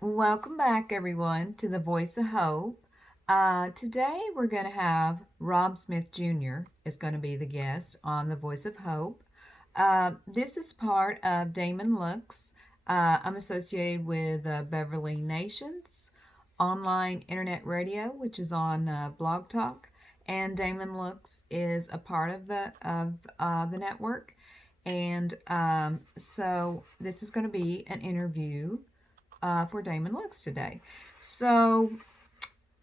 Welcome back, everyone, to the Voice of Hope. Today, we're going to have Rob Smith Jr. is going to be the guest on the Voice of Hope. This is part of Damon Looks. I'm associated with Beverly Nations online internet radio, which is on Blog Talk, and Damon Looks is a part of the network. And so, this is going to be an interview for Damon Looks today. So,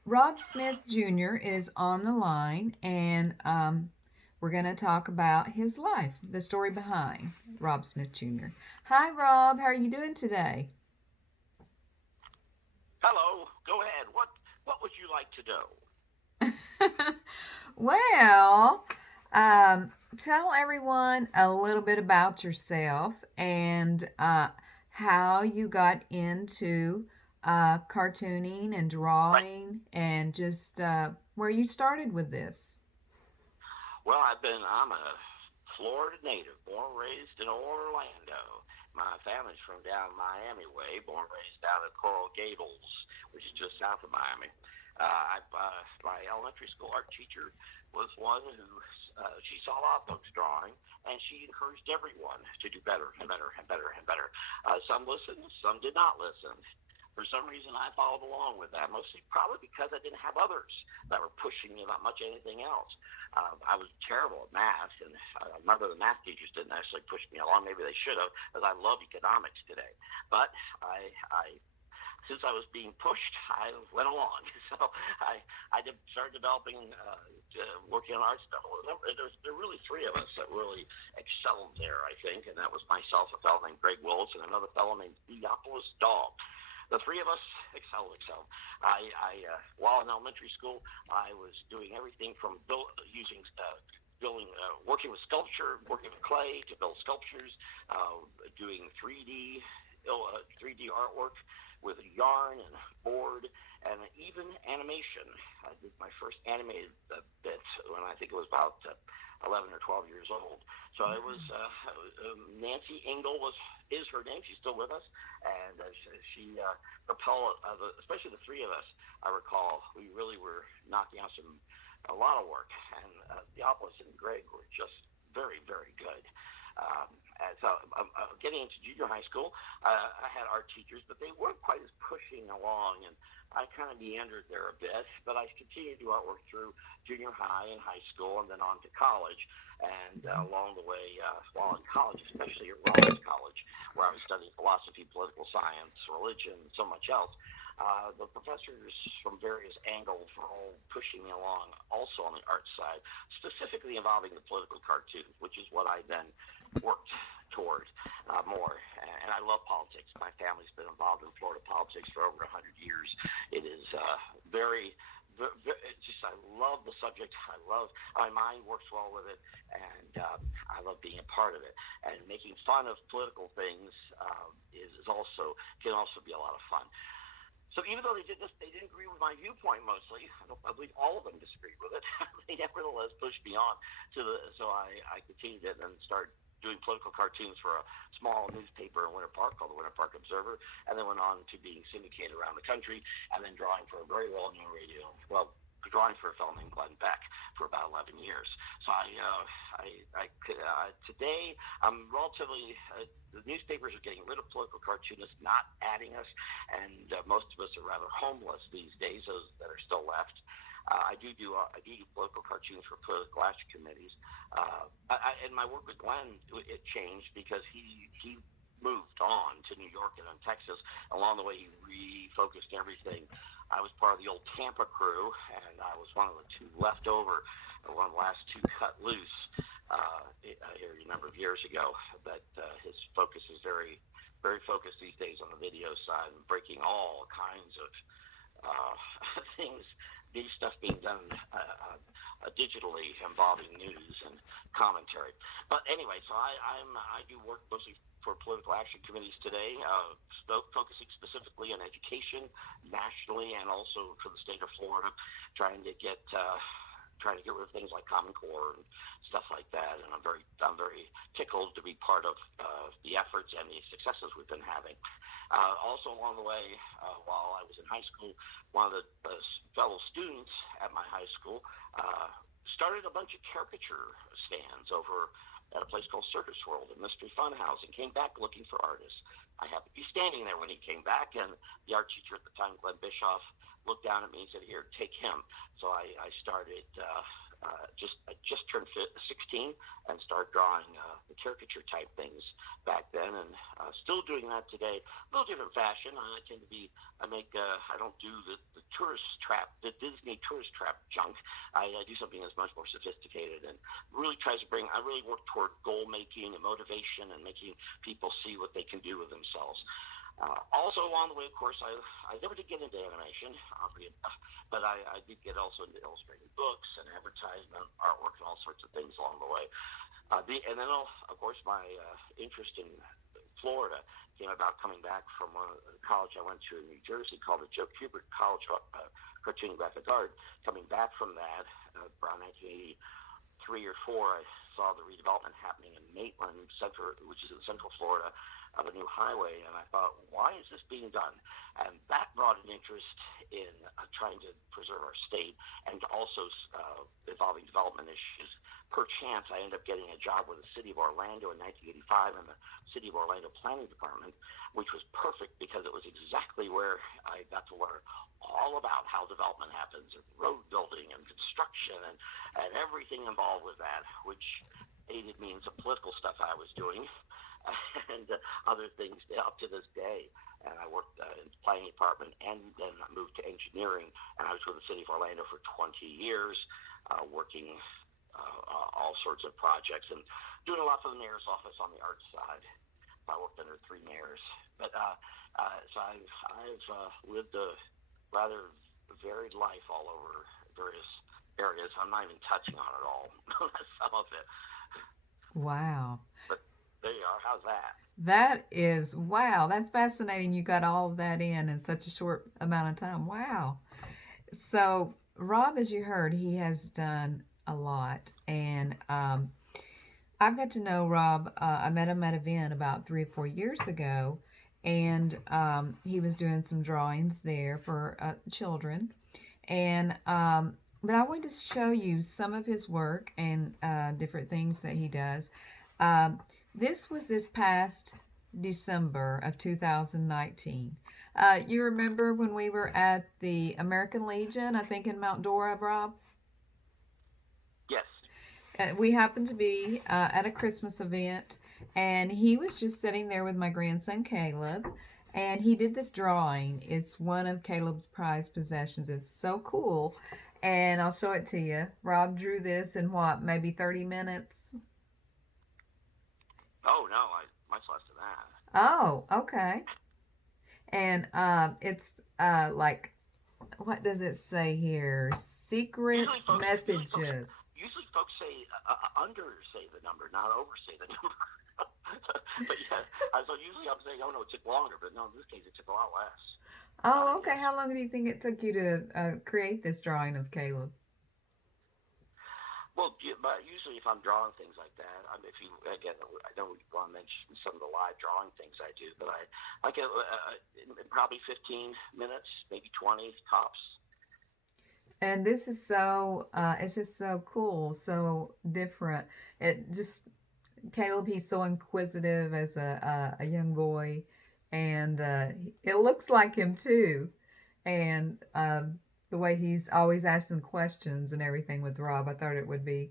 Rob Smith Jr. is on the line, and we're going to talk about his life, the story behind Rob Smith Jr. Hi, Rob. How are you doing today? Hello, go ahead. What would you like to know? Well, tell everyone a little bit about yourself and how you got into cartooning and Right. drawing and just where you started with this. Well, I'm a Florida native, born and raised in Orlando. My family's from down Miami way, born and raised down in Coral Gables, which is just south of Miami. My elementary school art teacher was one who she saw a lot of folks drawing, and she encouraged everyone to do better and better and better and better. Some listened, some did not listen. For some reason, I followed along with that, mostly probably because I didn't have others that were pushing me about much anything else. I was terrible at math, and I remember the math teachers didn't actually push me along. Maybe they should have, because I love economics today. But I since I was being pushed, I went along. So I started developing, working on art stuff. There were really three of us that really excelled there, I think, and that was myself, a fellow named Greg Willis, and another fellow named Theophilus Dog. The three of us excelled. While in elementary school, I was doing everything from using building, working with sculpture, working with clay to build sculptures, doing 3D artwork with yarn and board, and even animation. I did my first animated bit when I think it was about 11 or 12 years old. So it was Nancy Engel is her name. She's still with us, and she propelled, especially the three of us. I recall we really were knocking out a lot of work, and Theopolis and Greg were just very good. And so, getting into junior high school, I had art teachers, but they weren't quite as pushing along, and I kind of meandered there a bit. But I continued to do artwork through junior high and high school, and then on to college. And along the way, while in college, especially at Rollins College, where I was studying philosophy, political science, religion, and so much else, the professors from various angles were all pushing me along, also on the art side, specifically involving the political cartoons, which is what I then worked toward more. And I love politics. My family's been involved in Florida politics for over 100 years. It is very, it's just I love the subject. My mind works well with it, and I love being a part of it. And making fun of political things is also can also be a lot of fun. So even though they didn't agree with my viewpoint mostly. I believe all of them disagreed with it. They nevertheless pushed me on so I continued it and started doing political cartoons for a small newspaper in Winter Park called the Winter Park Observer, and then went on to being syndicated around the country, and then drawing for a very well-known radio. Well, drawing for a fellow named Glenn Beck for about 11 years. So today I'm relatively the newspapers are getting rid of political cartoonists, not adding us, and most of us are rather homeless these days. Those that are still left. I do political cartoons for political action committees. And my work with Glenn it changed because he moved on to New York and then Texas. Along the way, he refocused everything. I was part of the old Tampa crew, and I was one of the two left over, one of the last two cut loose here a number of years ago. But his focus is very focused these days on the video side and breaking all kinds of uh, things, these stuff being done digitally involving news and commentary. But anyway, so I do work mostly for political action committees today, focusing specifically on education nationally and also for the state of Florida, trying to get trying to get rid of things like Common Core and stuff like that. And I'm very tickled to be part of the efforts and the successes we've been having. Also along the way, while I was in high school, one of the fellow students at my high school started a bunch of caricature stands over at a place called Circus World, a Mystery Funhouse, and came back looking for artists. I happened to be standing there when he came back, and the art teacher at the time, Glenn Bischoff, looked down at me and said, "Here, take him." So I started. I just turned 16 and started drawing the caricature type things back then, and still doing that today. A little different fashion. I tend to be. I don't do the tourist trap, the Disney tourist trap junk. I do something that's much more sophisticated and really tries to bring. I really work toward goal making and motivation and making people see what they can do with themselves. Also along the way, of course, I never did get into animation, oddly enough, but I did get also into illustrating books and advertisement, artwork, and all sorts of things along the way. And then, of course, my interest in Florida came about coming back from a college I went to in New Jersey called the Joe Kubert College of Cartoon and Graphic Art. Coming back from that, around 1983 or 4, I saw the redevelopment happening in Maitland, which is in Central Florida, of a new highway, and I thought, why is this being done? And that brought an interest in trying to preserve our state and also involving development issues. Per chance, I ended up getting a job with the City of Orlando in 1985 in the City of Orlando Planning Department, which was perfect because it was exactly where I got to learn all about how development happens, and road building and construction and everything involved with that, which aided me in some political stuff I was doing and other things up to this day. And I worked in the planning department, and then I moved to engineering, and I was with the City of Orlando for 20 years, working all sorts of projects and doing a lot for the mayor's office on the arts side. I worked under 3 mayors. But so I've lived a rather varied life all over various areas. I'm not even touching on it all, some of it. Wow. But there you are. How's that? That is, wow, that's fascinating. You got all of that in such a short amount of time. Wow. So, Rob, as you heard, he has done a lot. And I've got to know Rob. I met him at an event about 3 or 4 years ago. And he was doing some drawings there for children. And but I wanted to show you some of his work and different things that he does. This was this past December of 2019. You remember when we were at the American Legion, I think in Mount Dora, Rob? Yes. We happened to be at a Christmas event, and he was just sitting there with my grandson Caleb, and he did this drawing. It's one of Caleb's prized possessions. It's so cool, and I'll show it to you. Rob drew this in what, maybe 30 minutes? Oh, no, much less than that. Oh, okay. And it's like, what does it say here? Secret messages. Usually folks say undersay the number, not oversay the number. But yeah, so usually I'm saying, oh no, it took longer, but no, in this case it took a lot less. Oh, okay. How long do you think it took you to create this drawing of Caleb? Well, but usually if I'm drawing things like that, if you, again, I know we want to mention some of the live drawing things I do, but I like it probably 15 minutes, maybe 20 tops. And this is so, it's just so cool, so different. It just, Caleb, he's so inquisitive as a young boy, and it looks like him too. And the way he's always asking questions and everything with Rob, I thought it would be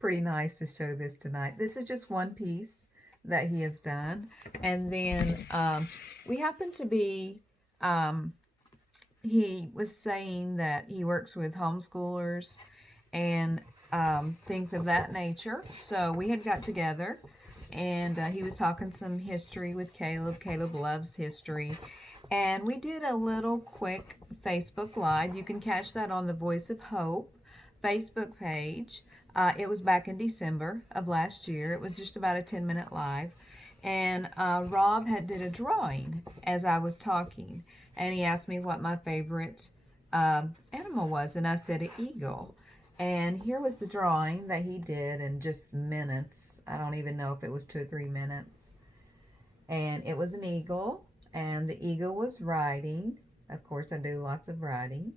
pretty nice to show this tonight. This is just one piece that he has done. And then we happen to be, he was saying that he works with homeschoolers and things of that nature. So we had got together, and he was talking some history with Caleb. Caleb loves history. And we did a little quick Facebook Live. You can catch that on the Voice of Hope Facebook page. It was back in December of last year. It was just about a 10-minute live. And Rob did a drawing as I was talking. And he asked me what my favorite animal was. And I said an eagle. And here was the drawing that he did in just minutes. I don't even know if it was 2 or 3 minutes. And it was an eagle, and the eagle was riding. Of course, I do lots of riding.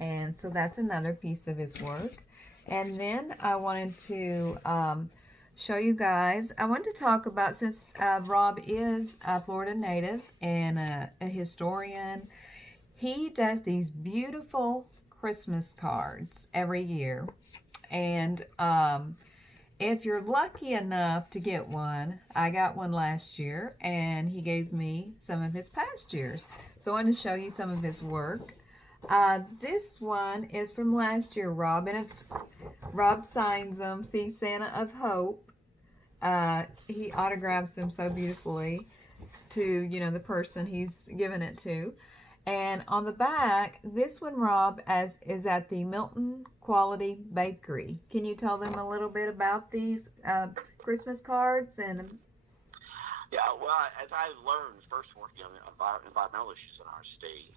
And so that's another piece of his work. And then I wanted to show you guys, I want to talk about, since Rob is a Florida native and a historian, he does these beautiful Christmas cards every year. And if you're lucky enough to get one, I got one last year, and he gave me some of his past years. So I want to show you some of his work. This one is from last year, Rob, and if Rob signs them, see Santa of Hope. He autographs them so beautifully to, the person he's given it to. And on the back, this one, Rob, as is at the Milton Quality Bakery. Can you tell them a little bit about these Christmas cards? And Yeah, well, as I've learned, first working on environmental issues in our state,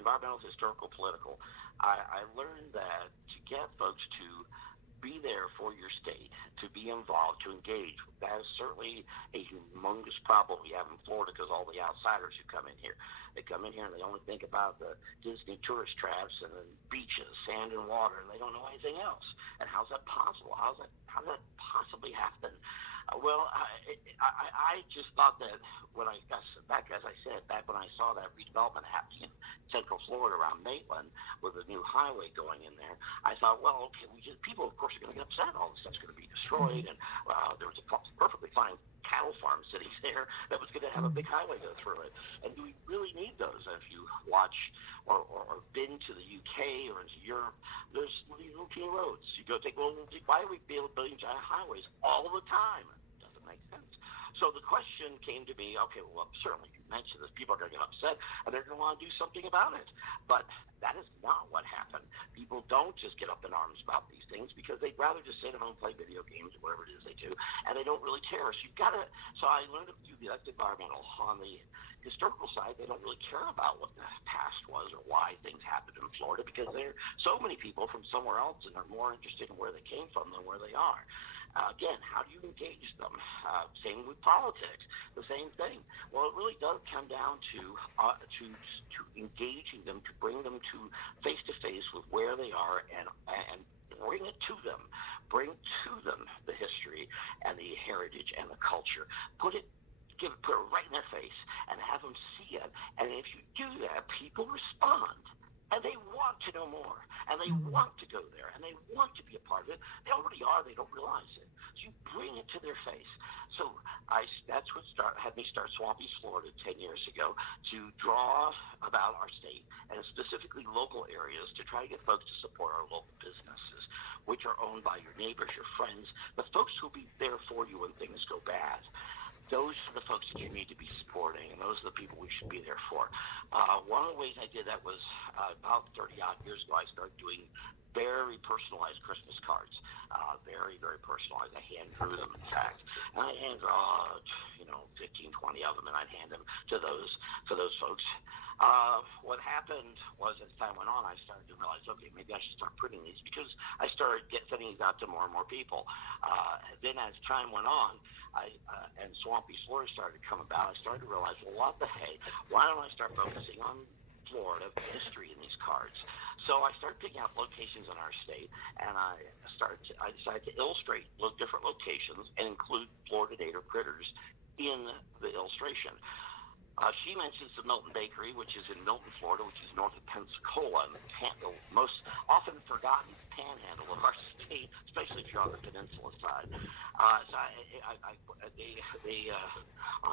environmental, historical, political, I learned that to get folks to be there for your state, to be involved, to engage. That is certainly a humongous problem we have in Florida because all the outsiders who come in here, they come in here and they only think about the Disney tourist traps and the beaches, sand and water, and they don't know anything else. And how's that possible? How does that possibly happen? I just thought that when I got back, as I said, back when I saw that redevelopment happening in Central Florida around Maitland with a new highway going in there, I thought, well, okay, people, of course, are going to get upset. All this stuff's going to be destroyed, and there was a perfectly fine cattle farm sitting there that was going to have a big highway go through it. And do we really need those? If you watch or been to the UK or into Europe, there's these little teeny roads. You go take, well, why are we building giant highways all the time? It doesn't make sense. So the question came to be, okay, well, certainly you mentioned this, people are going to get upset and they're going to want to do something about it. But that is not what happened. People don't just get up in arms about these things because they'd rather just sit at home and play video games or whatever it is they do, and they don't really care. So you've got to. So I learned to do that's environmental. On the historical side, they don't really care about what the past was or why things happened in Florida because there are so many people from somewhere else and they're more interested in where they came from than where they are. Again, how do you engage them? Same with politics, the same thing. Well, it really does come down to engaging them, to bring them to face with where they are, and bring it to them, bring to them the history and the heritage and the culture. Put it right in their face and have them see it. And if you do that, people respond. And they want to know more, and they want to go there, and they want to be a part of it. They already are; they don't realize it. So you bring it to their face. So that's what had me start Swampy Florida 10 years ago to draw about our state and specifically local areas to try to get folks to support our local businesses, which are owned by your neighbors, your friends, the folks who'll be there for you when things go bad. Those are the folks that you need to be supporting, and those are the people we should be there for. One of the ways I did that was about 30 odd years ago. I started doing very personalized Christmas cards, very, very personalized. I hand drew them, in fact, and I hand draw, 15, 20 of them, and I'd hand them to those folks. What happened was, as time went on, I started to realize, okay, maybe I should start printing these because I started sending these out to more and more people. Then, as time went on, and Swampy Florida started to come about, I started to realize, well, what the hey? Why don't I start focusing on Florida history in these cards? So I started picking out locations in our state, and I decided to illustrate different locations and include Florida native critters in the illustration. She mentions the Milton Bakery, which is in Milton, Florida, which is north of Pensacola, and the most often forgotten panhandle of our state, especially if you're on the peninsula side. I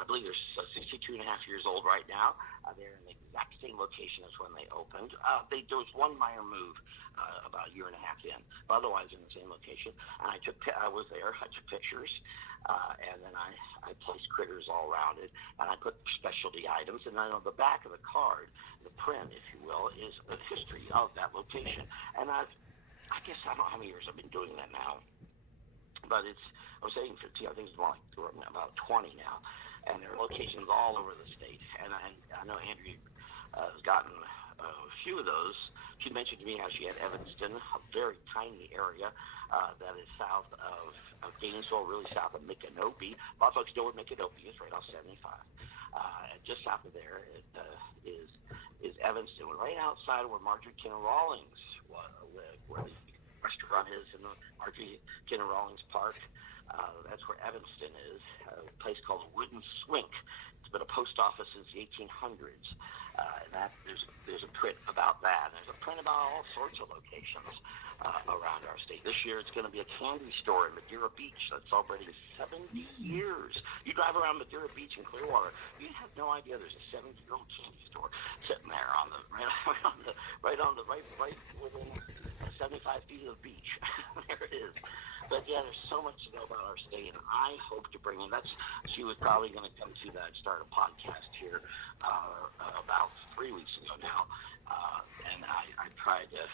believe they're 62 and a half years old right now. They're in the exact same location as when they opened. There was one minor move about a year and a half in, but otherwise in the same location. And I was there. I took pictures, and then I placed critters all around it, and I put specialty items. And then on the back of the card, the print, if you will, is the history of that location. And I guess I don't know how many years I've been doing that now, but I was saying 15. I think it's more like about 20 now, and there are locations all over the state. And I know Andrew has gotten a few of those. She mentioned to me how she had Evanston, a very tiny area that is south of Gainesville, really south of Micanopy. A lot of folks know where Micanopy is, right off 75. And just south of there is Evanston, right outside of where Marjorie Kinner Rawlings lived, where the restaurant is in the Marjorie Kinner Rawlings Park. That's where Evanston is, a place called Wooden Swink. It's been a post office since the 1800s, and there's a print about that. There's a print about all sorts of locations around our state. This year, it's going to be a candy store in Madeira Beach that's celebrating 70 years. You drive around Madeira Beach in Clearwater, you have no idea there's a 70-year-old candy store sitting there on the right within 75 feet of the beach. There it is. But yeah, there's so much to know about our state, and I hope to bring in. She was probably going to come to that and start a podcast here about 3 weeks ago now, and I tried to.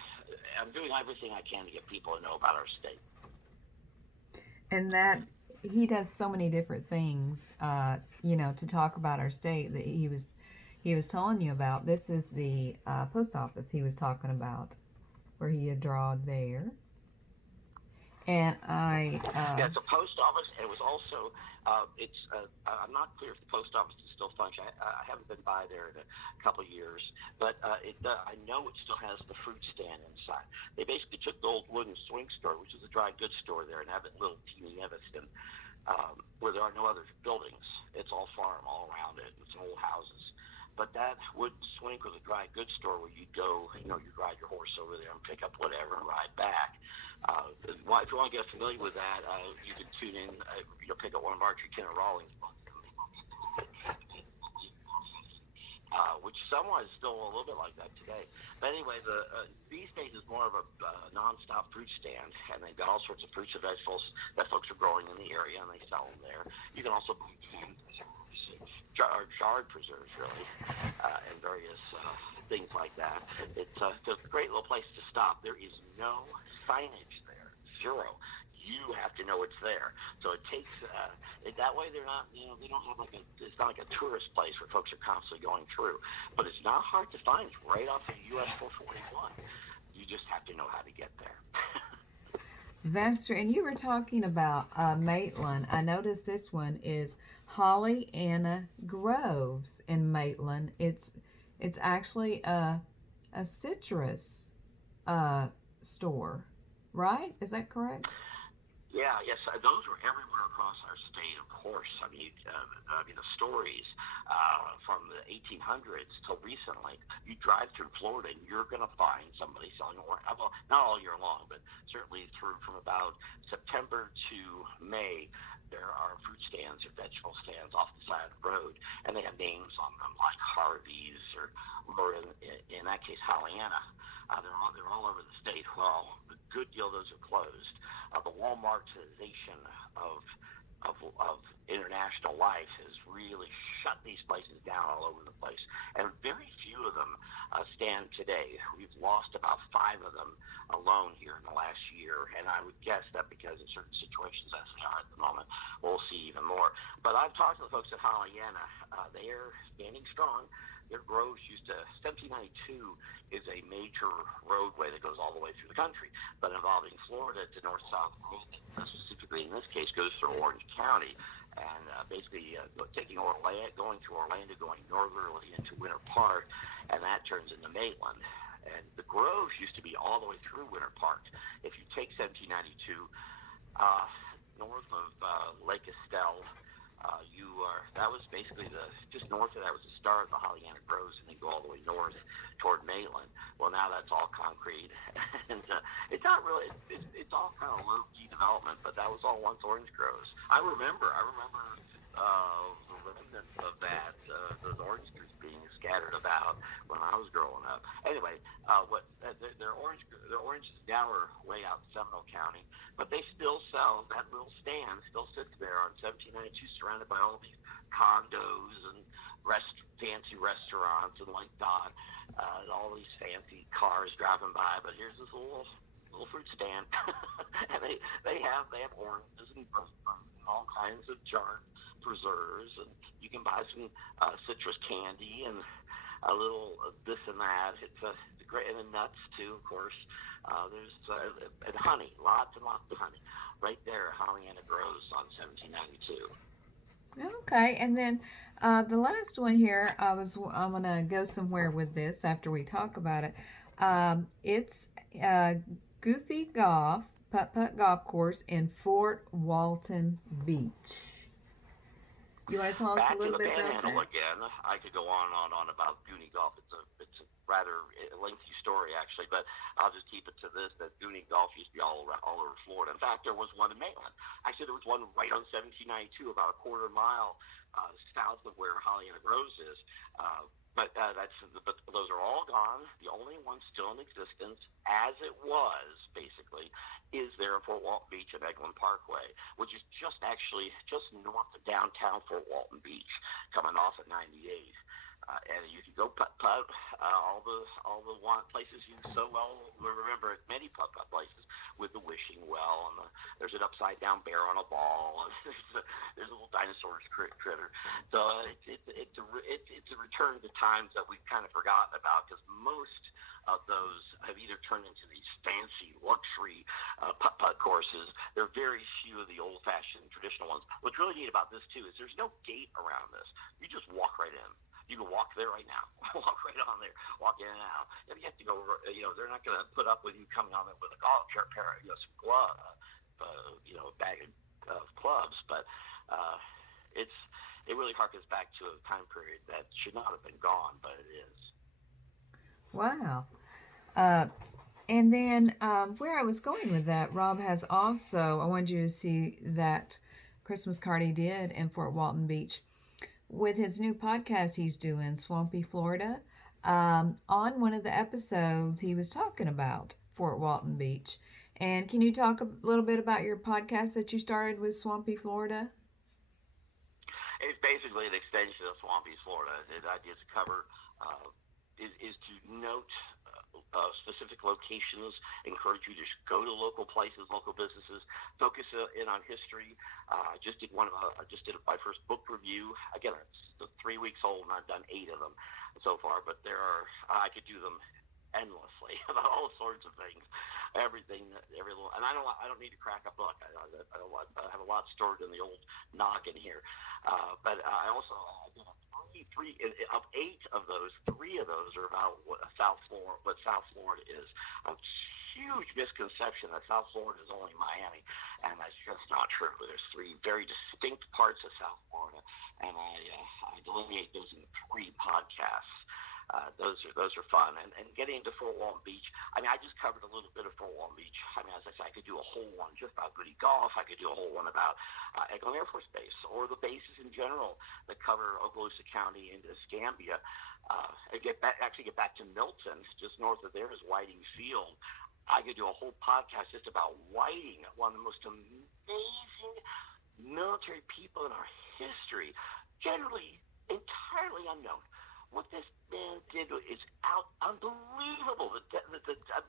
I'm doing everything I can to get people to know about our state. And that he does so many different things, to talk about our state that he was telling you about. This is the post office he was talking about, where he had drawn there. And yeah, it's a post office, and it was also I'm not clear if the post office is still functioning. I haven't been by there in a couple of years, but I know it still has the fruit stand inside. They basically took the old Wooden Swing store, which is a dry goods store there in little teeny Evanston, where there are no other buildings. It's all farm all around it. It's old houses. But that Wooden Swing was a dry goods store where you'd go, you ride your horse over there and pick up whatever and ride back. If you want to get familiar with that, you can tune in, pick up one of Marjorie Kinner Rawlings' books, which somewhat is still a little bit like that today. But anyway, these days is more of a nonstop fruit stand, and they've got all sorts of fruits and vegetables that folks are growing in the area, and they sell them there. You can also buy canned jarred preserves, really, and various things like that. It's a great little place to stop. There is no signage there, zero. You have to know it's there. So it takes that way. They're not, they don't have it's not like a tourist place where folks are constantly going through. But it's not hard to find. It's right off of US 441. You just have to know how to get there. That's true. And you were talking about Maitland. I noticed this one is Holly Anna Groves in Maitland. It's actually a citrus store, right? Is that correct? Yeah, yes, those were everywhere across our state, of course. The stories from the 1800s till recently. You drive through Florida, and you're going to find somebody selling orange. Well, not all year long, but certainly from about September to May. There are fruit stands or vegetable stands off the side of the road, and they have names on them like Harvey's or in that case, Hollyanna. They're all over the state. Well, a good deal of those are closed. The Walmartization of international life has really shut these places down all over the place, and very few of them stand today. We've lost about 5 of them alone here in the last year, and I would guess that because in certain situations as they are at the moment, we'll see even more. But I've talked to the folks at Hollyanna. They are standing strong. Their groves 1792 is a major roadway that goes all the way through the country, but involving Florida to north-south road, specifically in this case, goes through Orange County, and basically going through Orlando, going northerly into Winter Park, and that turns into Maitland. And the groves used to be all the way through Winter Park. If you take 1792 north of Lake Estelle, that was basically just north of that was the start of the Hollyanna Groves, and then go all the way north toward Maitland. Well, now that's all concrete, and it's not really. It's all kind of low key development, but that was all once orange groves. I remember the remnants of that, those orange trees being scattered about when I was growing up. Anyway, their oranges now are way out in Seminole County, but they still sell. That little stand still sits there on 1792, surrounded by all these condos and fancy restaurants and all these fancy cars driving by. But here's this little fruit stand, and they have oranges and all kinds of jarred preserves, and you can buy some citrus candy and a little this and that. It's great, and the nuts too, of course. There's and honey, lots and lots of honey, right there. Hollyanna grows on 1792. Okay, and then the last one here, I'm gonna go somewhere with this after we talk about it. It's uh, Goofy Golf Putt Putt Golf Course in Fort Walton Beach. You want to tell us a Back in little the bit about Panhandle that? again. I could go on and on about Goonie Golf. It's a rather lengthy story actually, but I'll just keep it to this: that Goonie Golf used to be all over Florida. In fact, there was one in Maryland. Actually, there was one right on 1792, about a quarter mile south of where Hollyanna Groves is. But those are all gone. The only one still in existence, as it was basically, is there in Fort Walton Beach at Eglin Parkway, which is just north of downtown Fort Walton Beach, coming off at 98. And you can go putt putt all the places you so well remember, many putt putt places with the wishing well, and there's an upside down bear on a ball, and there's a little dinosaur critter. So it's a return to times that we've kind of forgotten about, because most of those have either turned into these fancy luxury putt putt courses. There are very few of the old fashioned traditional ones. What's really neat about this too is there's no gate around this. You just walk right in. You can walk there right now. Walk right on there. Walk in and out. If you have to go, they're not going to put up with you coming on there with a golf pair, some glove, a bag of clubs. But uh, it's it really harkens back to a time period that should not have been gone, but it is. Wow. Uh, and then where I was going with that, Rob has also, I wanted you to see that Christmas card he did in Fort Walton Beach with his new podcast he's doing, Swampy Florida. On one of the episodes, he was talking about Fort Walton Beach. And can you talk a little bit about your podcast that you started with Swampy Florida? It's basically an extension of Swampy Florida. The idea is to cover, uh, is to note specific locations, encourage you to go to local places, local businesses, focus in on history. I just did my first book review. Again, it's 3 weeks old, and I've done 8 of them so far. But I could do them endlessly about all sorts of things, everything, every little. And I don't need to crack a book. I have a lot stored in the old noggin here. But I also three of 8 of those, 3 of those are about what South Florida is. A huge misconception that South Florida is only Miami, and that's just not true. There's 3 very distinct parts of South Florida, and I delineate those in 3 podcasts. Those are fun, and getting into Fort Walton Beach. I mean, I just covered a little bit of Fort Walton Beach. I mean, as I said, I could do a whole one just about Goody Golf. I could do a whole one about Eglin Air Force Base, or the bases in general that cover Okaloosa County into Escambia. Get back to Milton, just north of there is Whiting Field. I could do a whole podcast just about Whiting, one of the most amazing military people in our history, generally entirely unknown. What this man did is unbelievable.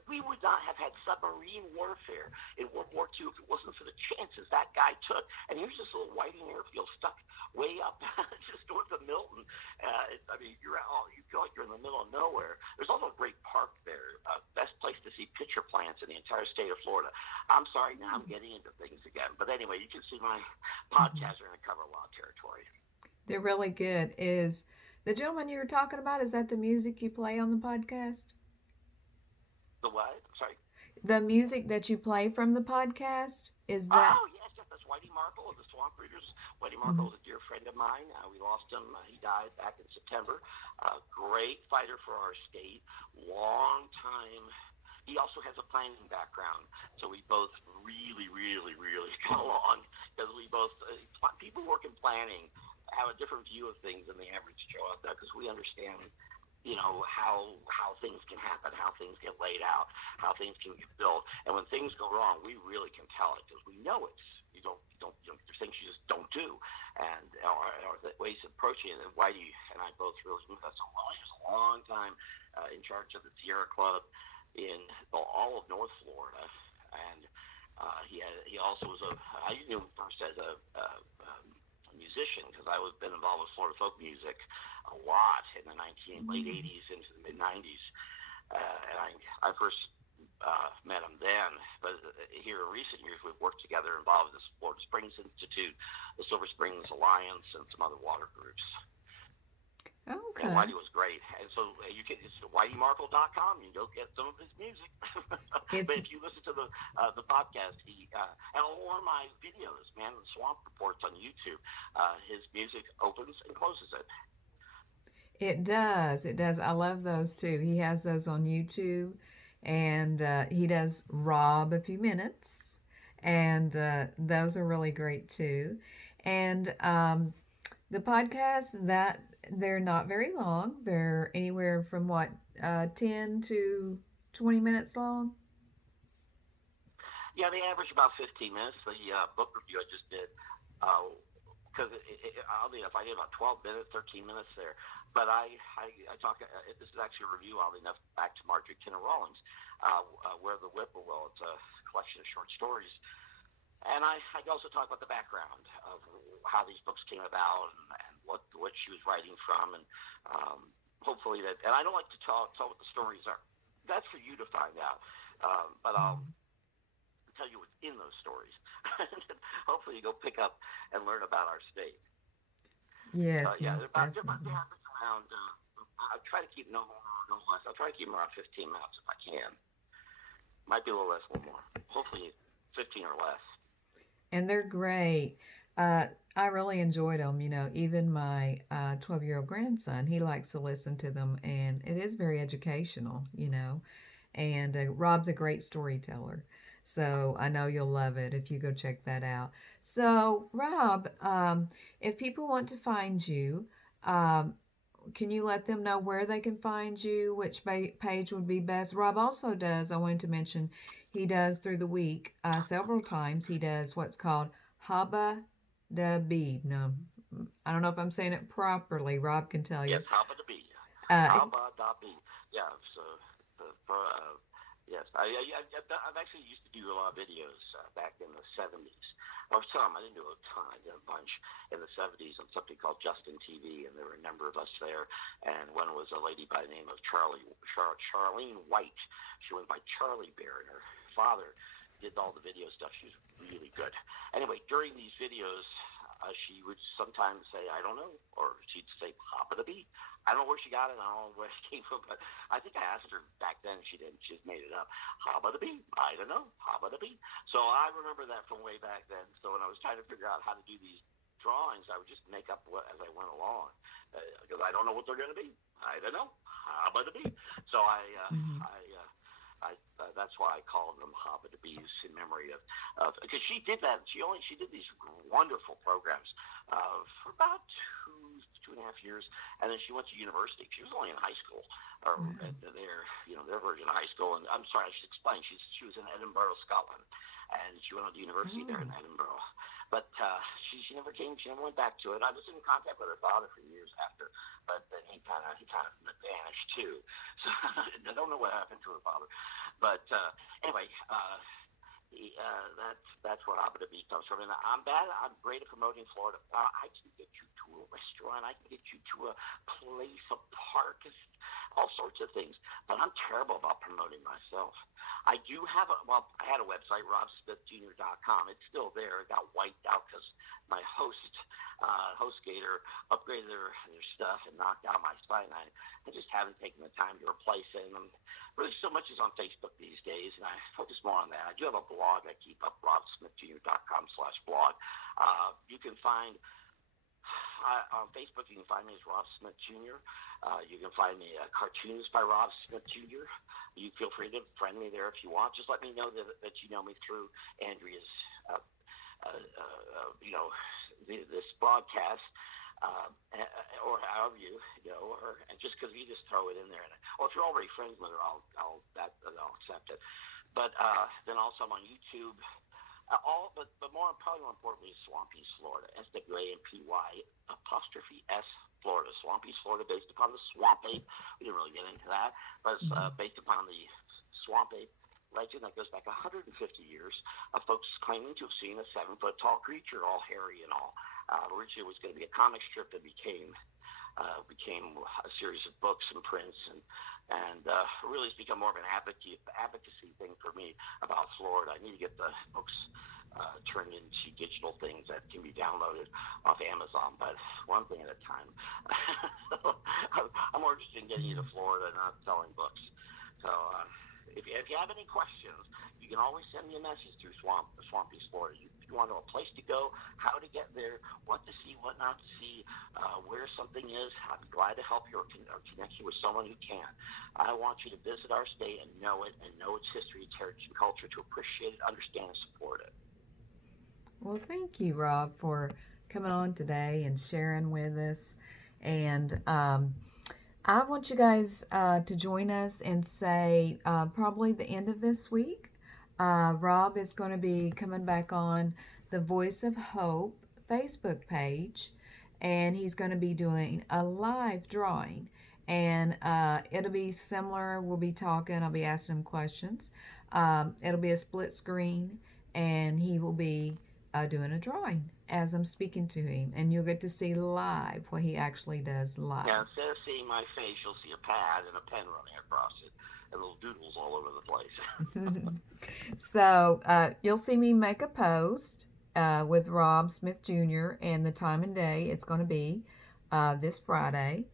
We would not have had submarine warfare in World War II if it wasn't for the chances that guy took. And here's this little Whiting airfield stuck way up just north of Milton. You feel like you're in the middle of nowhere. There's also a great park there. Best place to see pitcher plants in the entire state of Florida. I'm sorry, now I'm getting into things again. But anyway, you can see my podcasts are going to cover a lot of territory. They're really good. Is the gentleman you were talking about, is that the music you play on the podcast? The what? I'm sorry. The music that you play from the podcast, is that? Oh, yes, yes, that's Whitey Marvel of the Swamp Readers. Whitey Mhm. Marvel is a dear friend of mine. We lost him. He died back in September. Great fighter for our state. Long time. He also has a planning background, so we both really, really, really got along, because we both, people work in planning have a different view of things than the average Joe out there, because we understand how things can happen, how things get laid out, how things can get built, and when things go wrong, we really can tell it, because we know it's there's things you just don't do, and or the ways of approaching it. And Whitey and I both really knew that so well. He was a long time in charge of the Sierra Club in all of North Florida, and he also was I knew him first as a musician because I was been involved with Florida folk music a lot in the late Mm. '80s into the mid '90s, and I first met him then. But here in recent years, we've worked together, involved with the Florida Springs Institute, the Silver Springs Alliance, and some other water groups. And Okay. Whitey was great. And so you can it's WhiteyMarvel.com. You can go get some of his music. It's But if you listen to the podcast, he and one of my videos, Man in the Swamp Reports on YouTube, his music opens and closes it. it does. It does. I love those too. He has those on YouTube, and he does Rob a few minutes, and those are really great too. And the podcasts that they're not very long. They're anywhere from what 10 to 20 minutes long. Yeah, they average about 15 minutes. The book review I just did, because oddly enough, I did about 12 minutes, 13 minutes there. But I talk. This is actually a review, oddly enough, back to Marjorie Kinner Rawlings, Where the Whippoorwill. It's a collection of short stories. And I also talk about the background of how these books came about and what she was writing from, and hopefully that. And I don't like to tell what the stories are. That's for you to find out. But I'll Mm. tell you what's in those stories. Hopefully, you go pick up and learn about our state. Yes, Yeah, most they're definitely. around. I try to keep no more, no less. I'll try to keep them around 15 minutes if I can. Might be a little less, a little more. Hopefully, 15 or less. And they're great. Uh, I really enjoyed them. Even my 12-year-old grandson, he likes to listen to them, and it is very educational. And Rob's a great storyteller. So I know you'll love it if you go check that out. So, Rob, if people want to find you, um, can you let them know where they can find you, which page would be best? Rob also does, I wanted to mention, he does through the week several times. He does what's called Habba Dabi. No, I don't know if I'm saying it properly. Rob can tell Yes, you. Habba Dabi. Uh, Habba Dabi. Yeah, so yes, I've actually used to do a lot of videos back in the '70s, or some. I didn't do a ton. I did a bunch in the '70s on something called Justin TV, and there were a number of us there. And one was a lady by the name of Charlene White. She went by Charlie Bear, and her father did all the video stuff. She was really good. Anyway, during these videos, she would sometimes say, "I don't know," or she'd say, "Habba Dabi." I don't know where she got it. I don't know where it came from, but I think I asked her back then. She didn't. She just made it up. Habba Dabi. I don't know. Habba Dabi. So I remember that from way back then. So when I was trying to figure out how to do these drawings, I would just make up what as I went along because I don't know what they're going to be. I don't know. Habba Dabi. So mhm. that's why I called them Habba Dabis in memory of because she did that. She did these wonderful programs for about 2.5 years, and then she went to university. She was only in high school, or Wow. their version of high school. And I'm sorry, I should explain. She was in Edinburgh, Scotland, and she went on to university there in Oh. Edinburgh. But she never came. She never went back to it. I was in contact with her father for years after, but then he kind of vanished too. So I don't know what happened to her father. But anyway, that's where Habba Dabi comes from. And I'm bad. I'm great at promoting Florida. I can get you to a restaurant. I can get you to a place, a park, all sorts of things. But I'm terrible about promoting myself. I do have I had a website, robsmithjr.com. It's still there. It got wiped out because my HostGator upgraded their stuff and knocked out my site. And I just haven't taken the time to replace it. And really so much is on Facebook these days, and I focus more on that. I do have a blog I keep up, robsmithjr.com/blog. You can find on Facebook, you can find me as Rob Smith Jr. You can find me Cartoonist by Rob Smith Jr. You feel free to friend me there if you want. Just let me know that you know me through Andrea's, uh, this broadcast. Or however and just because you just throw it in there, or if you're already friends with her, I'll accept it. But then also I'm on YouTube. But probably more importantly, Swampy Florida, SWAMPY apostrophe S Florida, Swampy Florida, based upon the swamp ape. We didn't really get into that, but it's Mhm. based upon the swamp ape legend that goes back 150 years of folks claiming to have seen a 7-foot tall creature, all hairy and all. Originally, it was going to be a comic strip that became a series of books and prints, and really it's become more of an advocacy thing for me about Florida. I need to get the books turned into digital things that can be downloaded off Amazon, but one thing at a time. I'm more interested in getting you to Florida, not selling books. So if you have any questions, you can always send me a message through Swampy Florida. If you want to know a place to go, how to get there, what to see, what not to see, where something is, I'd be glad to help you or connect you with someone who can. I want you to visit our state and know its history, its heritage, and culture to appreciate it, understand, and support it. Well, thank you, Rob, for coming on today and sharing with us. And I want you guys to join us and say probably the end of this week. Rob is going to be coming back on the Voice of Hope Facebook page, and he's going to be doing a live drawing. And it'll be similar. We'll be talking. I'll be asking him questions. It'll be a split screen, and he will be doing a drawing as I'm speaking to him, and you'll get to see live what he actually does live. Yeah, instead of seeing my face, you'll see a pad and a pen running across it, and little doodles all over the place. So you'll see me make a post with Rob Smith Jr. and the time and day. It's going to be this Friday.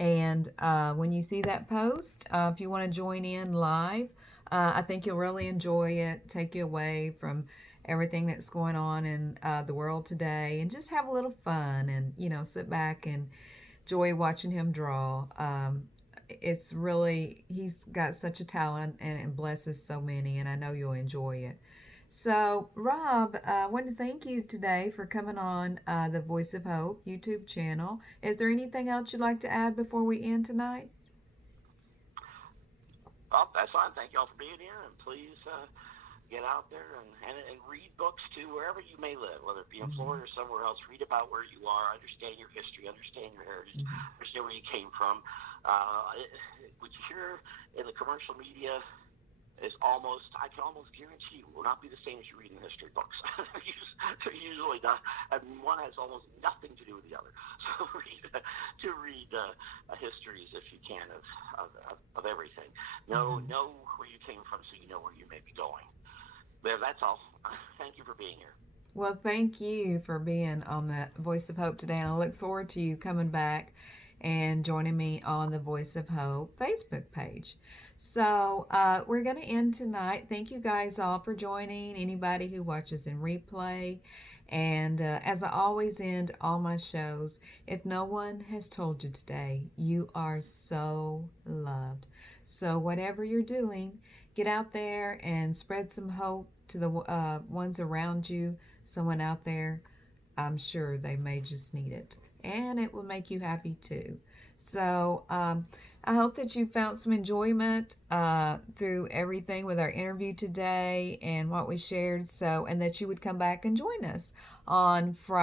And when you see that post, if you want to join in live, I think you'll really enjoy it, take you away from everything that's going on in the world today, and just have a little fun and, sit back and enjoy watching him draw. It's really, he's got such a talent and it blesses so many, and I know you'll enjoy it. So, Rob, I want to thank you today for coming on the Voice of Hope YouTube channel. Is there anything else you'd like to add before we end tonight? Oh, that's fine. Thank you all for being here, and please get out there and read books too, wherever you may live, whether it be in Florida or somewhere else. Read about where you are, understand your history, understand your heritage, understand where you came from. What you hear in the commercial media is I can almost guarantee you, will not be the same as you read in the history books. They're usually not, and one has almost nothing to do with the other. So read histories if you can of everything. Know where you came from, so you know where you may be going. But that's all. Thank you for being here. Well, thank you for being on the Voice of Hope today, and I look forward to you coming back and joining me on the Voice of Hope Facebook page. So we're going to end tonight. Thank you guys all for joining, anybody who watches in replay. And as I always end all my shows, if no one has told you today, you are so loved. So whatever you're doing, get out there and spread some hope to the ones around you. Someone out there, I'm sure they may just need it. And it will make you happy too. So I hope that you found some enjoyment through everything with our interview today and what we shared. And that you would come back and join us on Friday.